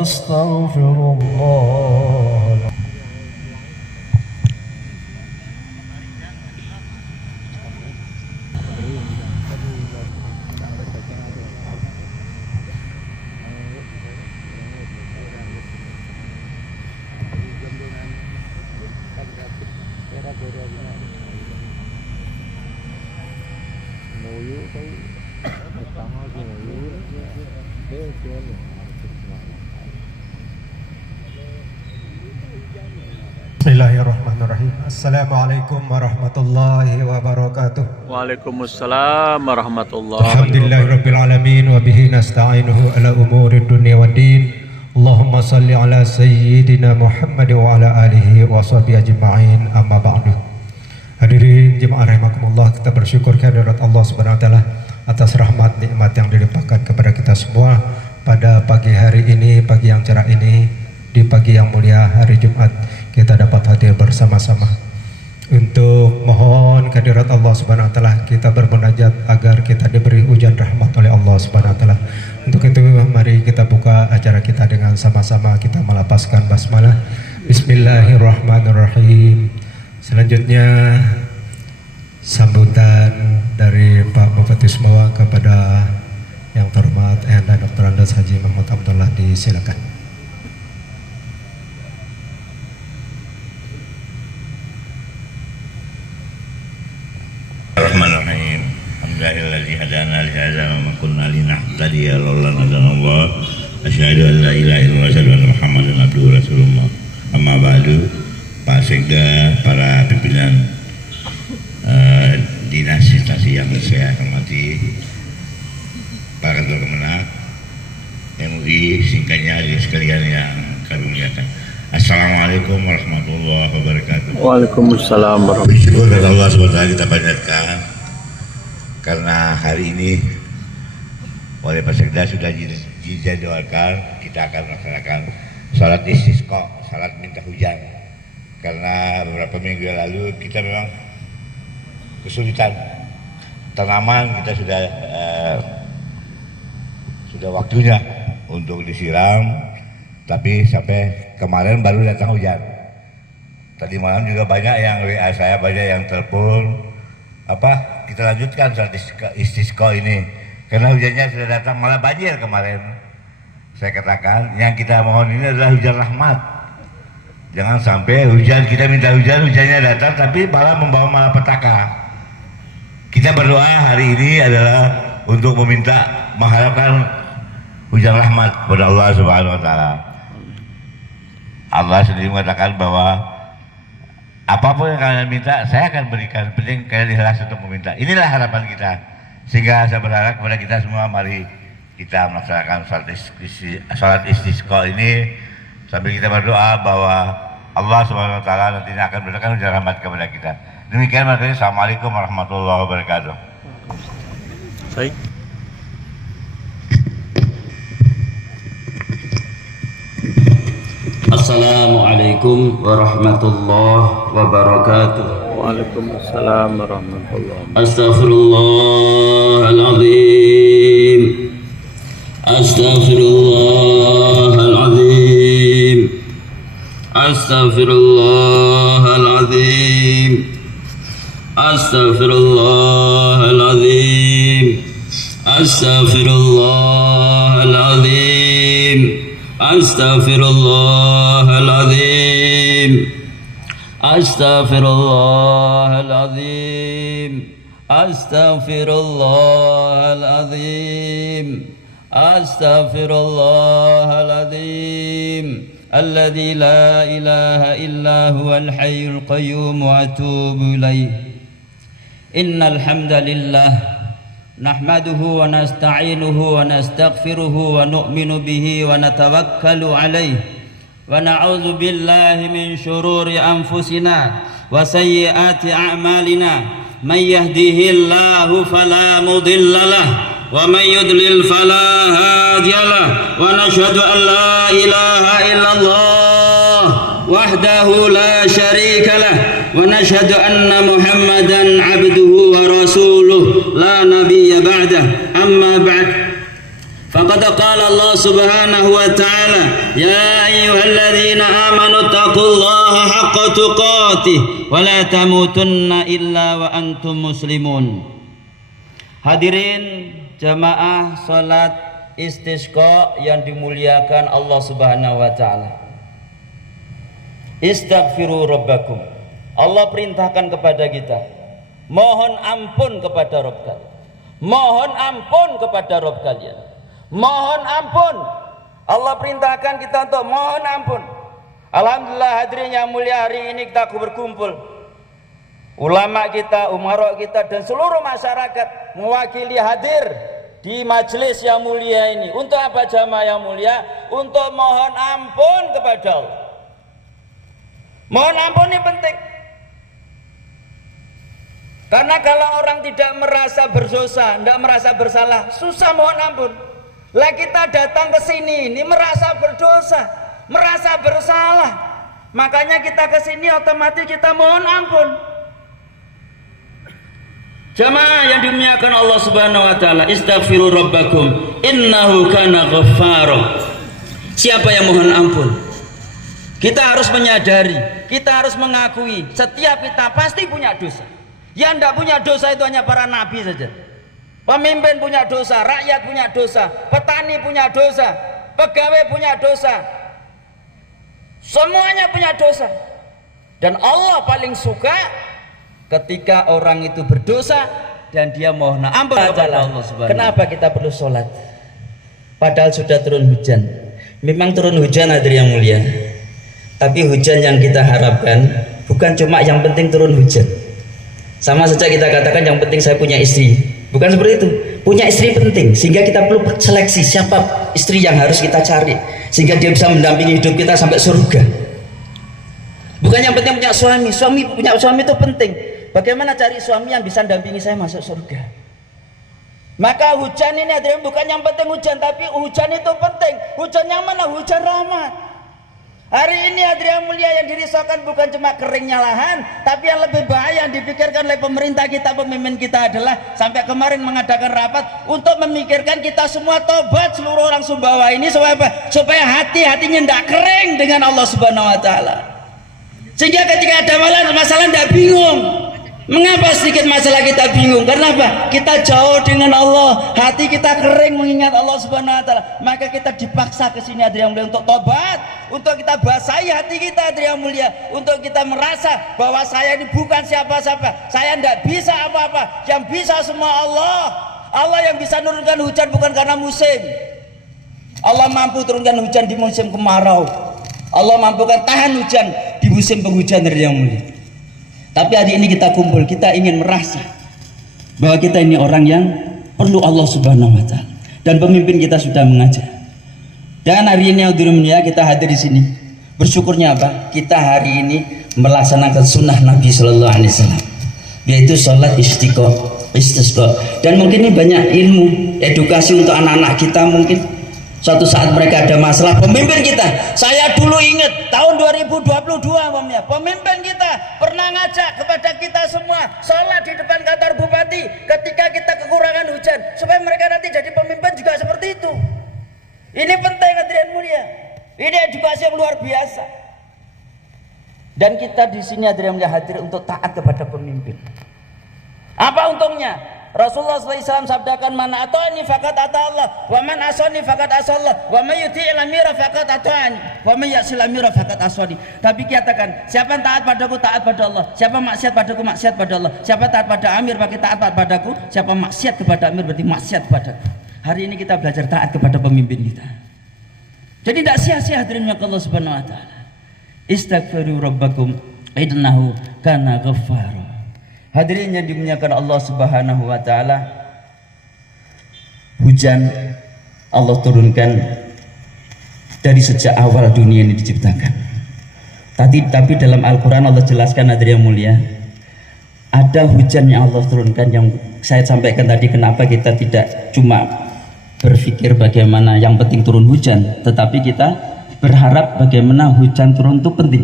أستغفر الله. Bismillahirrahmanirrahim. Assalamualaikum warahmatullahi wabarakatuh. Waalaikumsalam warahmatullahi wabarakatuh. Alhamdulillahirabbil alamin wa bihi nasta'inuhu ala umuri dunya waddin. Allahumma shalli ala sayyidina Muhammad wa ala alihi wa sahbihi ajma'in. Amma ba'du. Hadirin jemaah rahimakumullah, kita bersyukur kehadirat Allah Subhanahu wa taala atas rahmat nikmat yang dilimpahkan kepada kita semua pada pagi hari ini, pagi yang cerah ini, di pagi yang mulia hari Jumat. Kita dapat hadir bersama-sama untuk mohon kehadirat Allah Subhanahu wa taala, kita bermunajat agar kita diberi hujan rahmat oleh Allah Subhanahu wa taala. Untuk itu mari kita buka acara kita dengan sama-sama kita melapaskan basmalah. Bismillahirrahmanirrahim. Selanjutnya sambutan dari Pak Bupati Sumbawa kepada yang terhormat Ayahanda Dr. Andes Haji Mahmud Abdullah, disilakan. Bismillahirrahmanirrahim. Alhamdulillahi hadana li hadza wa ma kunna linahtadiya laula an Allah. Asyhadu an la ilaha illallah wa asyhadu anna Muhammadan abduhu wa rasulullah. Amma ba'du. Pak Sekda, para pimpinan dinas instansi yang saya hormati, para ketua Kemenak, MUI, singkatnya hadirin sekalian yang kami muliakan. Assalamualaikum warahmatullahi wabarakatuh. Waalaikumsalam warahmatullahi wabarakatuh. Bersyukur kepada Allah SWT kita panjatkan karena hari ini oleh Pak Sekda sudah dijadwalkan kita akan melaksanakan salat istisqa, salat minta hujan. Karena beberapa minggu yang lalu kita memang kesulitan tanaman, kita sudah waktunya untuk disiram, tapi sampai kemarin baru datang hujan. Tadi malam juga banyak yang WA saya, banyak yang telepon, kita lanjutkan salat istisqa ini karena hujannya sudah datang, malah banjir kemarin. Saya katakan yang kita mohon ini adalah hujan rahmat. Jangan sampai hujan, kita minta hujan, hujannya datang tapi malah membawa malapetaka. Kita berdoa hari ini adalah untuk mengharapkan hujan rahmat kepada Allah Subhanahu wa taala. Allah sendiri mengatakan bahwa apapun yang kalian minta saya akan berikan, penting kalian ikhlas untuk meminta. Inilah harapan kita, sehingga saya berharap kepada kita semua, mari kita melaksanakan salat istisqa ini sambil kita berdoa bahwa Allah Subhanahu wa taala nantinya akan berikan hujan rahmat kepada kita. Demikian makanya Assalamualaikum warahmatullahi wabarakatuh. Baik. Assalamualaikum warahmatullahi wabarakatuh. Waalaikumsalam warahmatullahi wabarakatuh. Astaghfirullahaladzim. Astaghfirullahaladzim. Astaghfirullahaladzim. Astaghfirullahaladzim. Astaghfirullahaladzim. Astaghfirullahaladzim. Astaghfirullahaladzim. Astaghfirullahaladzim. Astaghfirullahaladzim. Alladzi la ilaha illa huwal hayyul qayyum wa atubu ilaih. Innal hamdalillah nahmaduhu wa nasta'inuhu wa nastaghfiruhu wa nu'minu bihi wa natawakkalu alayhi wa na'udzu billahi min shururi anfusina wa sayyiati a'malina. Man yahdihillahu fala mudilla lahu wa man yudlil fala hadiya lahu wa nashhadu an la ilaha illallah wahdahu la syarika lahu wa nashhadu anna Muhammadan abduhu wa rasuluh la nabiyya ba'dah. Amma ba'd, faqad Faqad qala Allah subhanahu wa ta'ala, ya ayyuhalladzina amanu taqullaha haqqa tuqatih wa la tamutunna illa wa antum muslimun. Hadirin jamaah salat istisqa yang dimuliakan Allah subhanahu wa ta'ala, istaghfiru rabbakum. Allah perintahkan kepada kita, mohon ampun kepada Rabb kalian. Mohon ampun kepada Rabb kalian. Mohon ampun. Allah perintahkan kita untuk mohon ampun. Alhamdulillah hadirin yang mulia, hari ini kita berkumpul. Ulama kita, umarok kita dan seluruh masyarakat mewakili hadir di majelis yang mulia ini. Untuk apa jamaah yang mulia? Untuk mohon ampun kepada Allah. Mohon ampun ini penting. Karena kalau orang tidak merasa berdosa, tidak merasa bersalah, susah mohon ampun. Lah kita datang ke sini ini merasa berdosa, merasa bersalah. Makanya kita ke sini otomatis kita mohon ampun. Jamaah yang dimuliakan Allah Subhanahu wa taala, istaghfiru rabbakum innahu kana ghaffara. Siapa yang mohon ampun? Kita harus menyadari, kita harus mengakui setiap kita pasti punya dosa. Yang tidak punya dosa itu hanya para nabi saja. Pemimpin punya dosa, rakyat punya dosa, petani punya dosa, pegawai punya dosa, semuanya punya dosa. Dan Allah paling suka ketika orang itu berdosa dan dia mohon ampun kepada Allah Subhanahu. Kenapa kita perlu sholat? Padahal sudah turun hujan. Memang turun hujan hadirin yang mulia, tapi hujan yang kita harapkan bukan cuma yang penting turun hujan. Sama saja kita katakan yang penting saya punya istri. Bukan seperti itu. Punya istri penting, sehingga kita perlu seleksi siapa istri yang harus kita cari, sehingga dia bisa mendampingi hidup kita sampai surga. Bukan yang penting punya suami. Punya suami itu penting. Bagaimana cari suami yang bisa mendampingi saya masuk surga? Maka hujan ini hadirin bukan yang penting hujan, tapi hujan itu penting. Hujan yang mana? Hujan rahmat. Hari ini hadirin mulia yang dirisaukan bukan cuma keringnya lahan, tapi yang lebih bahaya yang dipikirkan oleh pemerintah kita, pemimpin kita adalah sampai kemarin mengadakan rapat untuk memikirkan kita semua tobat, seluruh orang Sumbawa ini supaya apa? Supaya hati-hatinya tidak kering dengan Allah Subhanahu wa taala. Sehingga ketika ada masalah tidak bingung. Mengapa sedikit masalah kita bingung? Karena apa? Kita jauh dengan Allah, hati kita kering mengingat Allah Subhanahu wa taala. Maka kita dipaksa ke sini hadirin yang mulia untuk tobat, untuk kita basahi hati kita hadirin yang mulia, untuk kita merasa bahwa saya ini bukan siapa-siapa, saya tidak bisa apa-apa, yang bisa semua Allah. Allah yang bisa menurunkan hujan bukan karena musim. Allah mampu turunkan hujan di musim kemarau. Allah mampukan tahan hujan di musim penghujan hadirin yang mulia. Tapi hari ini kita kumpul, kita ingin merasa bahwa kita ini orang yang perlu Allah Subhanahu wa taala, dan pemimpin kita sudah mengajar. Dan hari ini alhamdulillah kita hadir di sini. Bersyukurnya apa? Kita hari ini melaksanakan sunnah Nabi Sallallahu Alaihi Wasallam, yaitu sholat istisqa. Dan mungkin ini banyak ilmu, edukasi untuk anak-anak kita. Mungkin suatu saat mereka ada masalah, pemimpin kita, saya dulu ingat tahun 2022 pemimpin kita pernah ngajak kepada kita semua sholat di depan kantor bupati ketika kita kekurangan hujan, supaya mereka nanti jadi pemimpin juga seperti itu. Ini penting hadirin mulia, ini edukasi yang luar biasa. Dan kita di sini hadirin mulia hadir untuk taat kepada pemimpin. Apa untungnya? Rasulullah SAW sabdakan, man ata'ani faqad ata'allah, wa man asani faqad asallah, wa man yuti'il amira faqad ata'ani, wa man ya'sil amira faqad asani. Tapi katakan, siapa yang taat padaku taat pada Allah, siapa maksiat padaku maksiat pada Allah, siapa taat pada amir berarti taat padaku, siapa maksiat kepada amir berarti maksiat padaku. Hari ini kita belajar taat kepada pemimpin kita. Jadi tidak sia-sia hadirin yang Allah Subhanahu wa taala. Istaghfiru rabbakum innahu kana ghaffara. Hadirin yang dimuliakan Allah Subhanahu wa taala, hujan Allah turunkan dari sejak awal dunia ini diciptakan. Tapi dalam Al-Qur'an Allah jelaskan hadirin yang mulia, ada hujan yang Allah turunkan yang saya sampaikan tadi. Kenapa kita tidak cuma berpikir bagaimana yang penting turun hujan, tetapi kita berharap bagaimana hujan turun itu penting.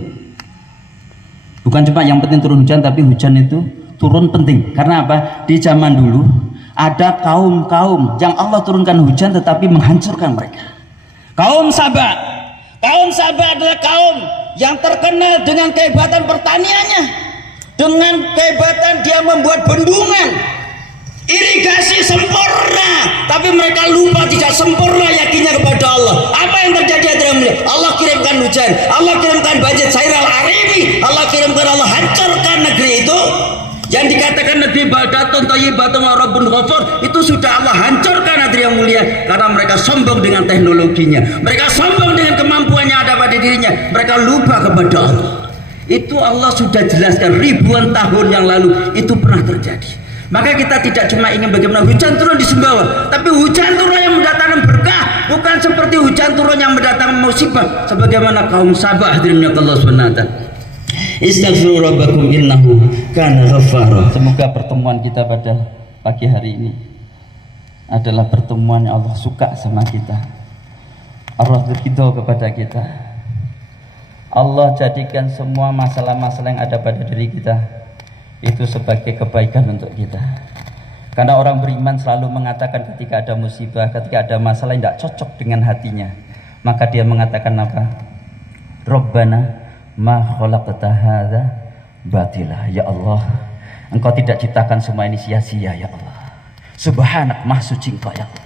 Bukan cuma yang penting turun hujan, tapi hujan itu turun penting. Karena apa? Di zaman dulu ada kaum-kaum yang Allah turunkan hujan tetapi menghancurkan mereka. Kaum Sabah. Kaum Sabah adalah kaum yang terkenal dengan kehebatan pertaniannya, dengan kehebatan dia membuat bendungan, irigasi sempurna, tapi mereka lupa tidak sempurna yakinnya kepada Allah. Apa yang terjadi adalah Allah kirimkan hujan, Allah kirimkan banjir Sairal Arimi, Allah kirimkan, Allah hancurkan negeri itu. Yang dikatakan negeri baldatun thayyibatun wa rabbun ghafur, itu sudah Allah hancurkan hadirin yang mulia, karena mereka sombong dengan teknologinya, mereka sombong dengan kemampuan yang ada pada dirinya, mereka lupa kepada Allah. Itu Allah sudah jelaskan ribuan tahun yang lalu itu pernah terjadi. Maka kita tidak cuma ingin bagaimana hujan turun di Sumbawa, tapi hujan turun yang mendatangkan berkah, bukan seperti hujan turun yang mendatangkan musibah sebagaimana kaum Sabah hadirin Allah Subhanahu wa taala. Istaghfiru rabbakum innahu kana ghaffara. Semoga pertemuan kita pada pagi hari ini adalah pertemuan yang Allah suka sama kita. Allah ridho kepada kita. Allah jadikan semua masalah-masalah yang ada pada diri kita itu sebagai kebaikan untuk kita. Karena orang beriman selalu mengatakan ketika ada musibah, ketika ada masalah yang tidak cocok dengan hatinya, maka dia mengatakan apa? Rabbana ma khalaqta hadza batila. Ya Allah, Engkau tidak ciptakan semua ini sia-sia ya Allah. Subhanak, maha suci Engkau ya Allah.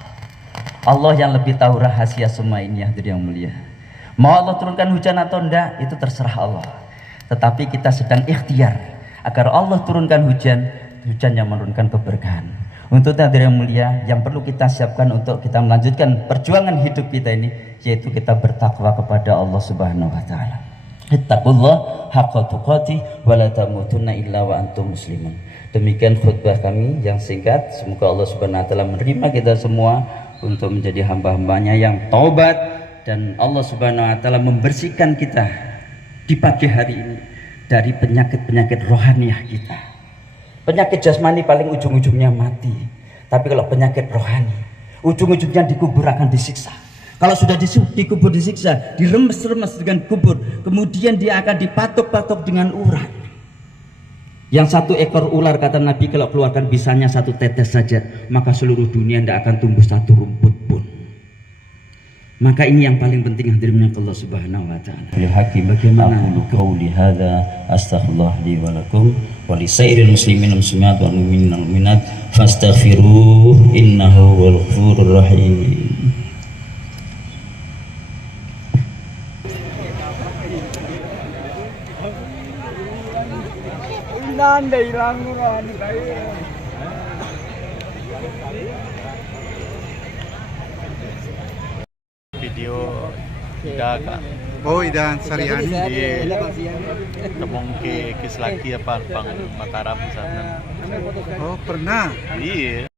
Allah yang lebih tahu rahasia semua ini ya yang mulia. Mau Allah turunkan hujan atau enggak itu terserah Allah. Tetapi kita sedang ikhtiar agar Allah turunkan hujan, hujan yang menurunkan keberkahan. Untuk hadirin yang mulia, yang perlu kita siapkan untuk kita melanjutkan perjuangan hidup kita ini, yaitu kita bertakwa kepada Allah Subhanahu wa taala. Ittaqullah haqqa tuqatih wa la tamutunna illa wa antum muslimun. Demikian khutbah kami yang singkat. Semoga Allah Subhanahu wa taala menerima kita semua untuk menjadi hamba-hambanya yang taubat, dan Allah Subhanahu wa taala membersihkan kita di pagi hari ini dari penyakit-penyakit rohaniah kita. Penyakit jasmani paling ujung-ujungnya mati, tapi kalau penyakit rohani ujung-ujungnya dikubur akan disiksa. Kalau sudah dikubur disiksa, diremes-remes dengan kubur, kemudian dia akan dipatok-patok dengan urat. Yang satu ekor ular kata Nabi kalau keluarkan bisanya satu tetes saja, maka seluruh dunia tidak akan tumbuh satu rumput pun. Maka ini yang paling penting hadirin Allah Subhanahu wa taala. Bil hakim bagaimana aku qauli hadza astaghfirullah li wa lakum wa li sairil muslimin wal muslimat wal mu'minin wal mu'minat fastaghfiruh innahu wal ghafurur rahim. Video ida kak. Oh, Idan Sariani. Iya. Temong ke Kislaki apa pang Mataram sana. Oh, pernah. Iya.